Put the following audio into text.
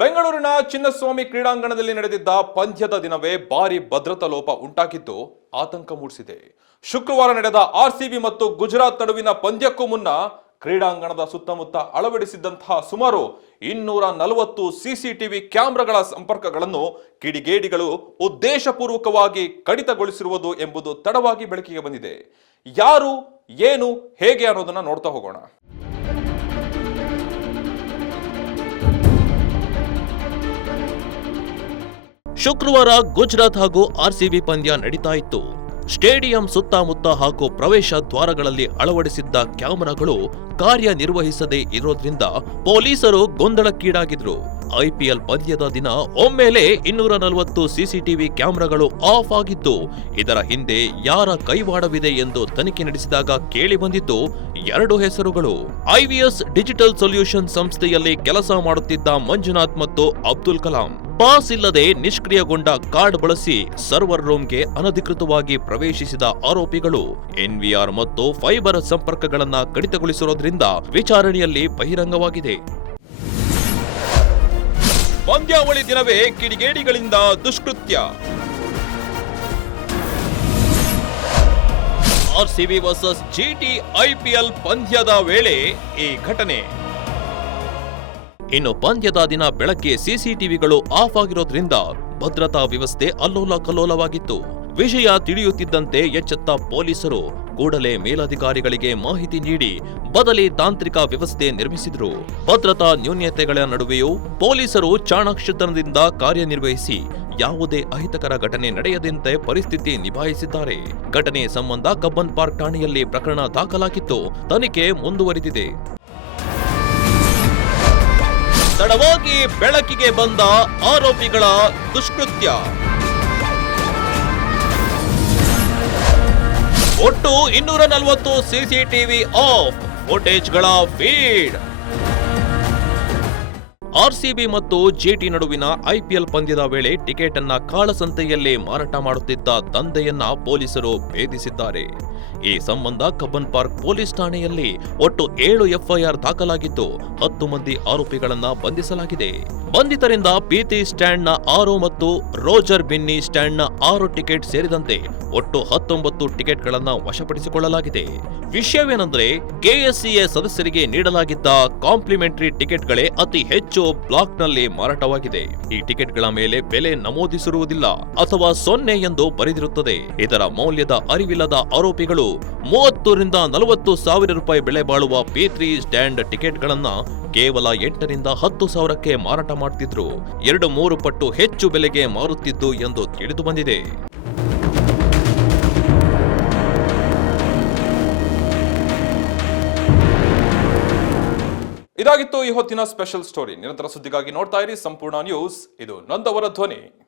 ಬೆಂಗಳೂರಿನ ಚಿನ್ನಸ್ವಾಮಿ ಕ್ರೀಡಾಂಗಣದಲ್ಲಿ ನಡೆದಿದ್ದ ಪಂದ್ಯದ ದಿನವೇ ಭಾರಿ ಭದ್ರತಾ ಲೋಪ ಉಂಟಾಗಿದ್ದು ಆತಂಕ ಮೂಡಿಸಿದೆ. ಶುಕ್ರವಾರ ನಡೆದ ಆರ್ಸಿಬಿ ಮತ್ತು ಗುಜರಾತ್ ನಡುವಿನ ಪಂದ್ಯಕ್ಕೂ ಮುನ್ನ ಕ್ರೀಡಾಂಗಣದ ಸುತ್ತಮುತ್ತ ಅಳವಡಿಸಿದ್ದಂತಹ ಸುಮಾರು 240 ಸಿಸಿಟಿವಿ ಕ್ಯಾಮೆರಾಗಳ ಸಂಪರ್ಕಗಳನ್ನು ಕಿಡಿಗೇಡಿಗಳು ಉದ್ದೇಶಪೂರ್ವಕವಾಗಿ ಕಡಿತಗೊಳಿಸಿರುವುದು ಎಂಬುದು ತಡವಾಗಿ ಬೆಳಕಿಗೆ ಬಂದಿದೆ. ಯಾರು, ಏನು, ಹೇಗೆ ಅನ್ನೋದನ್ನ ನೋಡ್ತಾ ಹೋಗೋಣ. ಶುಕ್ರವಾರ ಗುಜರಾತ್ ಹಾಗೂ ಆರ್ಸಿಬಿ ಪಂದ್ಯ ನಡೀತಾ ಇತ್ತು. ಸ್ಟೇಡಿಯಂ ಸುತ್ತಮುತ್ತ ಹಾಗೂ ಪ್ರವೇಶ ದ್ವಾರಗಳಲ್ಲಿ ಅಳವಡಿಸಿದ್ದ ಕ್ಯಾಮೆರಾಗಳು ಕಾರ್ಯನಿರ್ವಹಿಸದೇ ಇರೋದ್ರಿಂದ ಪೊಲೀಸರು ಗೊಂದಲಕ್ಕೀಡಾಗಿದ್ರು. ಐಪಿಎಲ್ ಪಂದ್ಯದ ದಿನ ಒಮ್ಮೆಲೆ 240 ಸಿಸಿಟಿವಿ ಕ್ಯಾಮೆರಾಗಳು ಆಫ್ ಆಗಿದ್ದು, ಇದರ ಹಿಂದೆ ಯಾರ ಕೈವಾಡವಿದೆ ಎಂದು ತನಿಖೆ ನಡೆಸಿದಾಗ ಕೇಳಿ ಬಂದಿದ್ದು 2 ಹೆಸರುಗಳು. ಐವಿಎಸ್ ಡಿಜಿಟಲ್ ಸೊಲ್ಯೂಷನ್ ಸಂಸ್ಥೆಯಲ್ಲಿ ಕೆಲಸ ಮಾಡುತ್ತಿದ್ದ ಮಂಜುನಾಥ್ ಮತ್ತು ಅಬ್ದುಲ್ ಕಲಾಂ. ಪಾಸ್ ಇಲ್ಲದೆ ನಿಷ್ಕ್ರಿಯಗೊಂಡ ಕಾರ್ಡ್ ಬಳಸಿ ಸರ್ವರ್ ರೂಮ್ಗೆ ಅನಧಿಕೃತವಾಗಿ ಪ್ರವೇಶಿಸಿದ ಆರೋಪಿಗಳು ಎನ್ವಿಆರ್ ಮತ್ತು ಫೈಬರ್ ಸಂಪರ್ಕಗಳನ್ನ ಕಡಿತಗೊಳಿಸಿರೋದ್ರಿಂದ ವಿಚಾರಣೆಯಲ್ಲಿ ಬಹಿರಂಗವಾಗಿದೆ. ಪಂದ್ಯಾವಳಿ ದಿನವೇ ಕಿಡಿಗೇಡಿಗಳಿಂದ ದುಷ್ಕೃತ್ಯ. ಆರ್ಸಿಬಿ ವರ್ಸಸ್ ಜಿಟಿ ಐಪಿಎಲ್ ಪಂದ್ಯದ ವೇಳೆ ಈ ಘಟನೆ. ಇನ್ನು ಪಂದ್ಯದ ದಿನ ಬೆಳಗ್ಗೆ ಸಿಸಿಟಿವಿಗಳು ಆಫ್ ಆಗಿರೋದ್ರಿಂದ ಭದ್ರತಾ ವ್ಯವಸ್ಥೆ ಅಲ್ಲೋಲ ಕಲ್ಲೋಲವಾಗಿತ್ತು. ವಿಷಯ ತಿಳಿಯುತ್ತಿದ್ದಂತೆ ಎಚ್ಚೆತ್ತ ಪೊಲೀಸರು ಕೂಡಲೇ ಮೇಲಧಿಕಾರಿಗಳಿಗೆ ಮಾಹಿತಿ ನೀಡಿ ಬದಲಿ ತಾಂತ್ರಿಕ ವ್ಯವಸ್ಥೆ ನಿರ್ಮಿಸಿದ್ರು. ಭದ್ರತಾ ನ್ಯೂನ್ಯತೆಗಳ ನಡುವೆಯೂ ಪೊಲೀಸರು ಚಾಣಾಕ್ಷತನದಿಂದ ಕಾರ್ಯನಿರ್ವಹಿಸಿ ಯಾವುದೇ ಅಹಿತಕರ ಘಟನೆ ನಡೆಯದಂತೆ ಪರಿಸ್ಥಿತಿ ನಿಭಾಯಿಸಿದ್ದಾರೆ. ಘಟನೆ ಸಂಬಂಧ ಕಬ್ಬನ್ ಪಾರ್ಕ್ ಠಾಣೆಯಲ್ಲಿ ಪ್ರಕರಣ ದಾಖಲಾಗಿದ್ದು ತನಿಖೆ ಮುಂದುವರಿದಿದೆ. ತಡವಾಗಿ ಬೆಳಕಿಗೆ ಬಂದ ಆರೋಪಿಗಳ ದುಷ್ಕೃತ್ಯ. ಒಟ್ಟು 240 ಸಿಸಿಟಿವಿ ಆಫ್, ಫುಟೇಜ್ಗಳ ಫೀಡ್. ಆರ್ಸಿಬಿ ಮತ್ತು ಜಿಟಿ ನಡುವಿನ ಐಪಿಎಲ್ ಪಂದ್ಯದ ವೇಳೆ ಟಿಕೆಟ್ ಅನ್ನ ಕಾಳಸಂತೆಯಲ್ಲಿ ಮಾರಾಟ ಮಾಡುತ್ತಿದ್ದ ದಂಧೆಯನ್ನ ಪೊಲೀಸರು ಭೇದಿಸಿದ್ದಾರೆ. ಈ ಸಂಬಂಧ ಕಬ್ಬನ್ ಪಾರ್ಕ್ ಪೊಲೀಸ್ ಠಾಣೆಯಲ್ಲಿ ಒಟ್ಟು 7 ಎಫ್ಐಆರ್ ದಾಖಲಾಗಿದ್ದು 10 ಮಂದಿ ಆರೋಪಿಗಳನ್ನ ಬಂಧಿಸಲಾಗಿದೆ. ಬಂಧಿತರಿಂದ ಪೀತಿ ಸ್ಟ್ಯಾಂಡ್ನ 6 ಮತ್ತು ರೋಜರ್ ಬಿನ್ನಿ ಸ್ಟ್ಯಾಂಡ್ನ 6 ಟಿಕೆಟ್ ಸೇರಿದಂತೆ ಒಟ್ಟು 19 ಟಿಕೆಟ್ಗಳನ್ನ ವಶಪಡಿಸಿಕೊಳ್ಳಲಾಗಿದೆ. ವಿಷಯವೇನೆಂದ್ರೆ, ಕೆಎಸ್ಸಿಎ ಸದಸ್ಯರಿಗೆ ನೀಡಲಾಗಿದ್ದ ಕಾಂಪ್ಲಿಮೆಂಟರಿ ಟಿಕೆಟ್ಗಳೇ ಅತಿ ಹೆಚ್ಚು ಬ್ಲಾಕ್ನಲ್ಲಿ ಮಾರಾಟವಾಗಿದೆ. ಈ ಟಿಕೆಟ್ಗಳ ಮೇಲೆ ಬೆಲೆ ನಮೂದಿಸಿರುವುದಿಲ್ಲ ಅಥವಾ 0 ಎಂದು ಬರೆದಿರುತ್ತದೆ. ಇದರ ಮೌಲ್ಯದ ಅರಿವಿಲ್ಲದ ಆರೋಪಿಗಳು 30 ರಿಂದ 40 ಸಾವಿರ ರೂಪಾಯಿ ಬೆಲೆ ಬಾಳುವ ಪಿ3 ಸ್ಟ್ಯಾಂಡ್ ಟಿಕೆಟ್ಗಳನ್ನ ಕೇವಲ 8 ರಿಂದ 10 ಸಾವಿರಕ್ಕೆ ಮಾರಾಟ ಮಾಡ್ತಿದ್ರು. 2-3 ಪಟ್ಟು ಹೆಚ್ಚು ಬೆಲೆಗೆ ಮಾರುತ್ತಿದ್ದು ಎಂದು ತಿಳಿದು ಬಂದಿದೆ. ಇದಾಗಿತ್ತು ಈ ಹೊತ್ತಿನ ಸ್ಪೆಷಲ್ ಸ್ಟೋರಿ. ನಿರಂತರ ಸುದ್ದಿಗಾಗಿ ನೋಡ್ತಾ ಇರಿ ಸಂಪೂರ್ಣ ನ್ಯೂಸ್. ಇದು ನೊಂದವರ ಧ್ವನಿ.